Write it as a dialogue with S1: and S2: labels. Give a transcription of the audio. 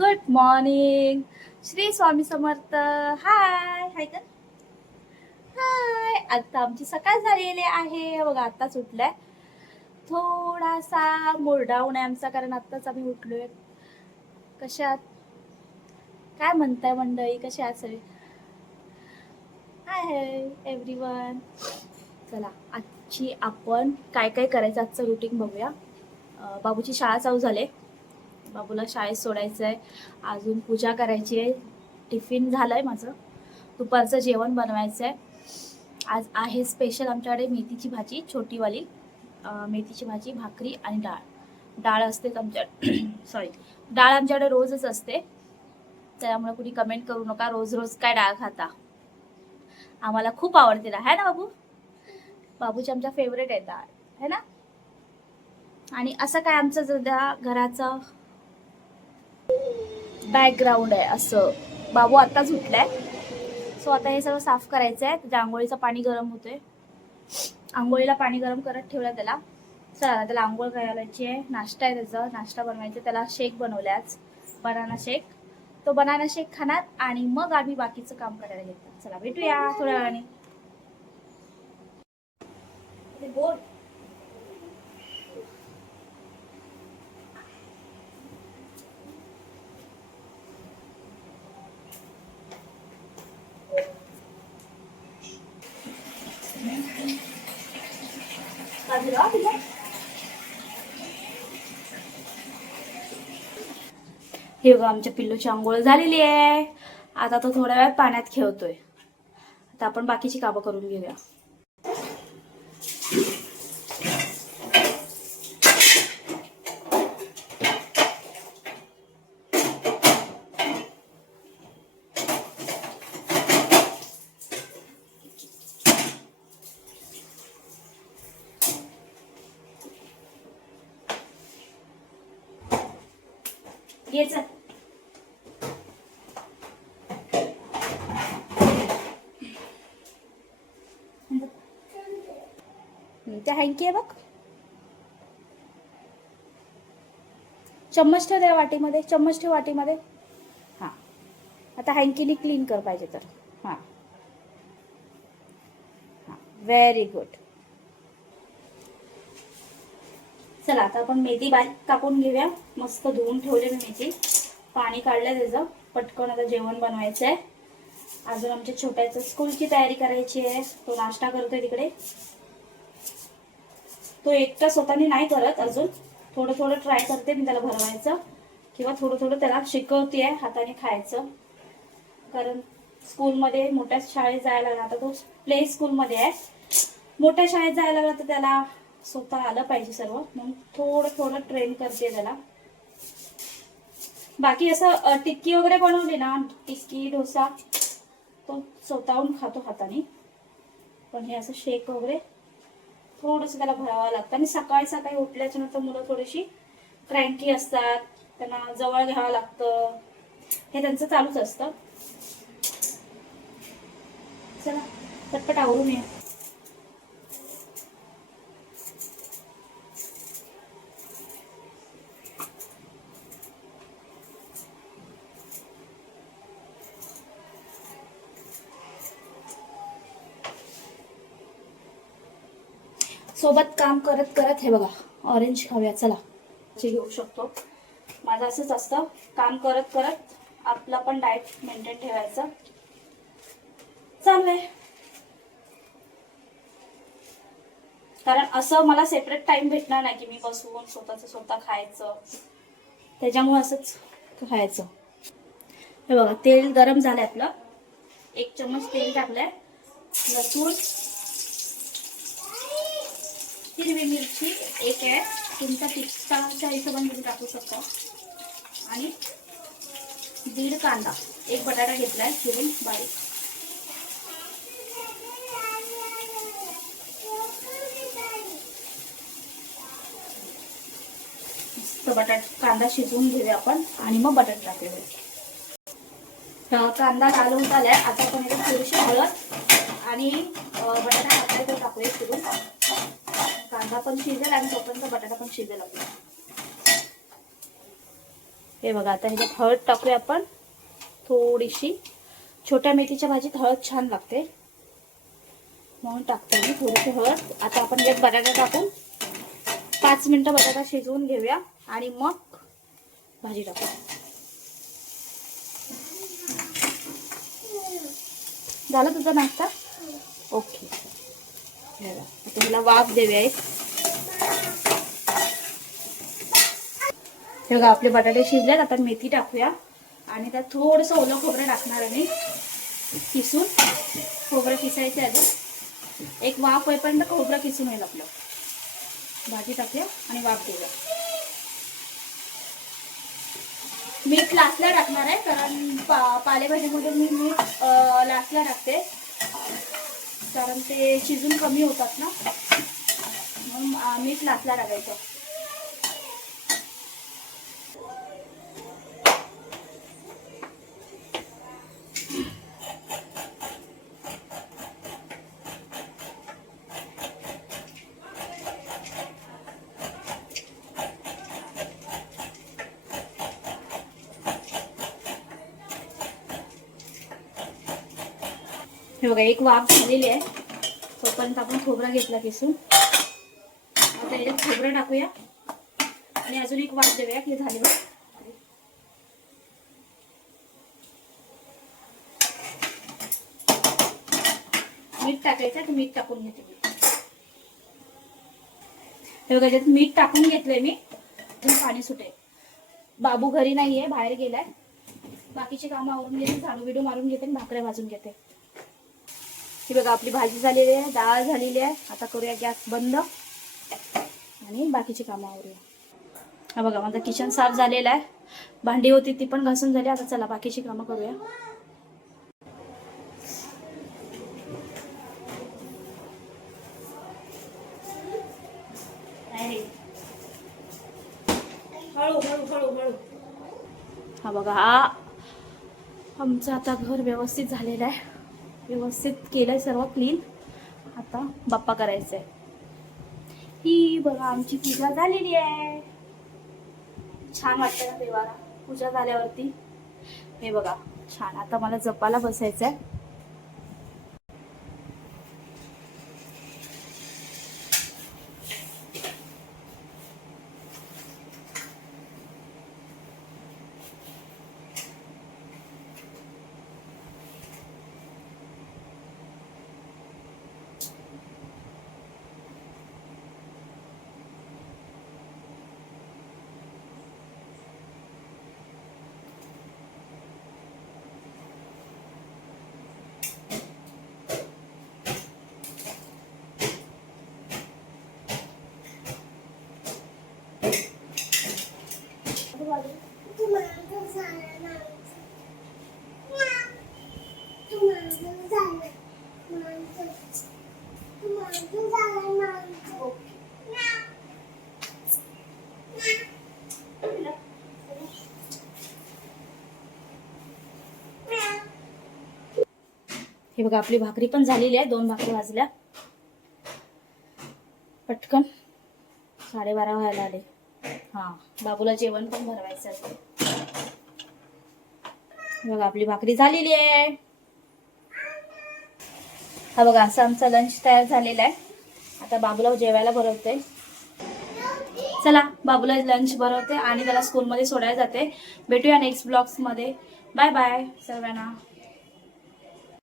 S1: Good morning Shri Swami Samarth hi hi का हाय आता आमची सकाळ झालेली आहे. बघा आत्ताच उठलाय थोडासा मोरडाऊन आहे आमचा कारण आत्ताच आम्ही उठलोय. कशात काय म्हणताय मंडळी? कशा आहात सगळे? हाय एव्हरी वन चला आजची आपण काय काय करायचं आजचं रुटीन बघूया. बाबूची शाळा चालू झाले. बाबूला शाळेत सोडायचं आहे अजून पूजा करायची आहे. टिफिन झालं आहे माझं. दुपारचं जेवण बनवायचं आहे आज आहे स्पेशल आमच्याकडे मेथीची भाजी छोटीवाली. मेथीची भाजी भाकरी आणि डाळ. डाळ असतेच आमच्या सॉरी डाळ आमच्याकडे रोजच असते. त्यामुळे कुणी कमेंट करू नका. रोज रोज काय डाळ खाता? आम्हाला खूप आवडते डाळ. आहे ना बाबू? बाबूची आमच्या फेवरेट आहे डाळ. है ना? आणि असं काय आमचं सध्या घराचं बॅकग्राऊंड आहे असं. बाबू आत्ताच उठलाय. सो आता हे सगळं साफ करायचं आहे. त्याच्या आंघोळीचं पाणी गरम होतंय. आंघोळीला पाणी गरम करत ठेवलं त्याला. चला त्याला आंघोळ करायची आहे. नाश्ता आहे त्याचा. नाश्ता बनवायचा त्याला शेक बनवल्याच आज. Banana shake. तो बनाना शेक खाणार आणि मग आम्ही बाकीचं काम करायला घेतात चला भेटूया थोड्या वेळाने. बोल बाजूला हे बघा आमच्या पिल्लूची आंघोळ झालेली आहे. आता तो थोड्या वेळात पाण्यात खेळतोय. आता आपण बाकीची कामं करून घेऊया. ये चल। त्या हँकी आहे बघ. चम्मच ठेव त्या वाटीमध्ये चम्मच ठेव वाटीमध्ये. हां. आता हँकीने क्लीन कर पाहिजे तर. हां. हां. व्हेरी गुड चला आता आपण मेथी बारीक कापून घेऊया. मस्त धुवून ठेवले मी मेथी. पाणी काढलं त्याचं. पटकन आता जेवण बनवायचं आहे अजून आमच्या छोट्याचं स्कूलची तयारी करायची आहे. तो नाश्ता करतोय तिकडे. तो एकटा स्वतःने नाही करत अजून. थोडं थोडं ट्राय करते मी त्याला भरवायचं. किंवा थोडं थोडं त्याला शिकवते हाताने खायचं. कारण स्कूलमध्ये मोठ्या शाळेत जायला लागला. आता तो प्ले स्कूलमध्ये आहे. मोठ्या शाळेत जायला लागला तर त्याला स्वतः आलं पाहिजे सर्व. म्हणून थोडं थोडं ट्रेन करते त्याला. बाकी असं टिक्की वगैरे बनवली ना टिक्की डोसा तो स्वतःहून खातो हाताने. पण हे असं शेक वगैरे थोडंसं त्याला भरावं लागतं. आणि सकाळी सकाळी उठल्याच्या नंतर मुलं थोडीशी क्रँकी असतात. त्यांना जवळ घ्यावं लागतं. हे त्यांचं चालूच असतं. चला पटपट आवरून ये सोबत काम करत करत हे बघा ऑरेंज खाऊया चला. घेऊ शकतो. माझं असंच असतं काम करत करत आपला पण डाएट मेंटेन ठेवायचं. चाललंय. कारण असं मला सेपरेट टाइम भेटणार नाही की मी बसून स्वतःच स्वतः खायचं. त्याच्यामुळे असंच खायचं. हे बघा तेल गरम झालंय आपलं. एक चम्मच तेल टाकलंय. लसूण हिरवी मिरची एक आहे तुमचा तिखटाच्या हिशोबाने तुम्ही टाकू शकता. आणि दीड कांदा एक बटाटा घेतला आहे चिरून बारीक. मस्त बटाट कांदा शिजवून घेऊया आपण आणि मग बटाटा टाकूया. कांदा घालून होत आता आपण थोडीशी हळद आणि बटाटा टाकायचं टाकूया चिरून कांदा पण शिजेल आणि तोपर्यंत बटाटा पण शिजेल आपला. हे बघा आता ह्याच्यात हळद टाकूया आपण. थोडीशी. छोट्या मेथीच्या भाजीत हळद छान लागते. म्हणून टाकतो मी थोडीशी हळद. आता आपण यात बटाटा टाकून पाच मिनटं बटाटा शिजवून घेऊया आणि मग भाजी टाकू झालं तुझा नाश्ता? ओके. हे बघा. आता हिला वाफ देऊया हे बघा आपले बटाटे शिजलेत. आता मेथी टाकूया. आणि त्यात थोडंसं ओलं खोबरं टाकणार आणि किसून. खोबरं किसायचं आहे अजून. एक वाफ होईपर्यंत खोबरं किसून होईल आपलं. भाजी टाकूया आणि वाफ देऊया. मीठ लास्टला टाकणार आहे कारण पा पालेभाजीमध्ये मी मीठ लासला लास्टला टाकते. कारण ते शिजून कमी होतात ना. म्हणून मीठ लास्टला लागायचं. हे बघा एक वाफ झालेली आहे. तोपर्यंत आपण खोबरा घेतला किसून. आता याच्यात खोबरं टाकूया. आणि अजून एक वाफ देऊया की झाले मीठ टाकायचं तर मीठ टाकून घेते मी. हे बघा याच्यात मीठ टाकून घेतलंय मी. पाणी सुटेल. बाबू घरी नाहीये बाहेर गेलाय. बाकीची कामं आवरून घेते झाडू बिडू मारून घेते भाकऱ्या भाजून घेते. ही बघा आपली भाजी झालेली आहे डाळ झालेली आहे. आता करूया गॅस बंद. आणि बाकीची कामं आवरूया. हा बघा माझं किचन साफ झालेलं आहे. भांडी होती ती पण घासून झाली. आता चला बाकीची कामं करूया. हा बघा हा आमचं आता घर व्यवस्थित झालेलं आहे. व्यवस्थित केलं आहे सर्व क्लीन आता बाप्पा करायचं आहे ही बघा आमची पूजा झालेली आहे. छान वाटतं ना देवाला. पूजा झाल्यावरती. हे बघा छान. आता मला जपाला आहे हे बघा आपली भाकरी पण झालेली आहे. दोन भाकरी भाजल्या पटकन साडेबारा व्हायला आले. हा. बाबूला जेवण पण भरवायचं आहे. बघा आपली भाकरी झालेली आहे. हा बघा असं आमचा लंच तयार झालेला आहे. आता बाबूला जेवायला भरवते. चला बाबूला लंच भरवते आणि त्याला स्कूलमध्ये सोडायला जाते. भेटूया नेक्स्ट ब्लॉग्समध्ये बाय बाय सर्वांना.